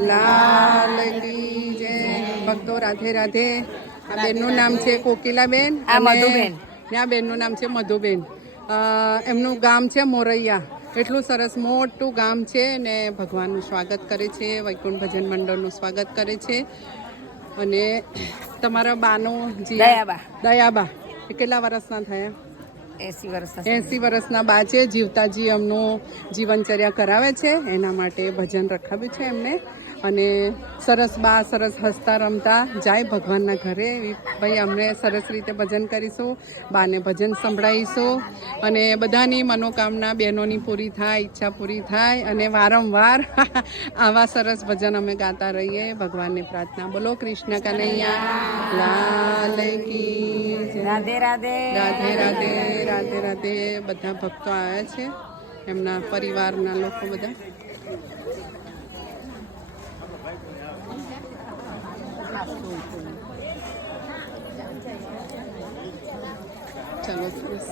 લાલ કી જય. ભક્તો રાધે રાધે. આ બેનનું નામ છે કોકિલાબેન. આ મધુબેન. આ બેનનું નામ છે મધુબેન. એમનું ગામ છે મોરૈયા. એટલું સરસ મોટું ગામ છે ને ભગવાનનું સ્વાગત કરે છે, વૈકુંઠ ભજન મંડળનું સ્વાગત કરે છે. અને તમારા બાનું દયાબા એ કેટલા વર્ષના થયા? 80 વર્ષના બા છે. જીવતાજી એમનું જીવનચર્યા કરાવે છે, એના માટે ભજન રખાવ્યું છે એમને. અને સરસ બા સરસ હસતા રમતા જાય ભગવાનના ઘરે. ભાઈ અમને સરસ રીતે ભજન કરીશું, બાને ભજન સંભળાવીશું અને બધાની મનોકામના બહેનોની પૂરી થાય, ઈચ્છા પૂરી થાય અને વારંવાર આવા સરસ ભજન અમે ગાતા રહીએ. ભગવાનને પ્રાર્થના. બોલો કૃષ્ણ કનૈયા લાલ કી જય. રાધે રાધે. રાધે રાધે. રાધે રાધે. બધા ભક્તો આવ્યા છે, એમના પરિવારના લોકો બધા. ચલો સરસ.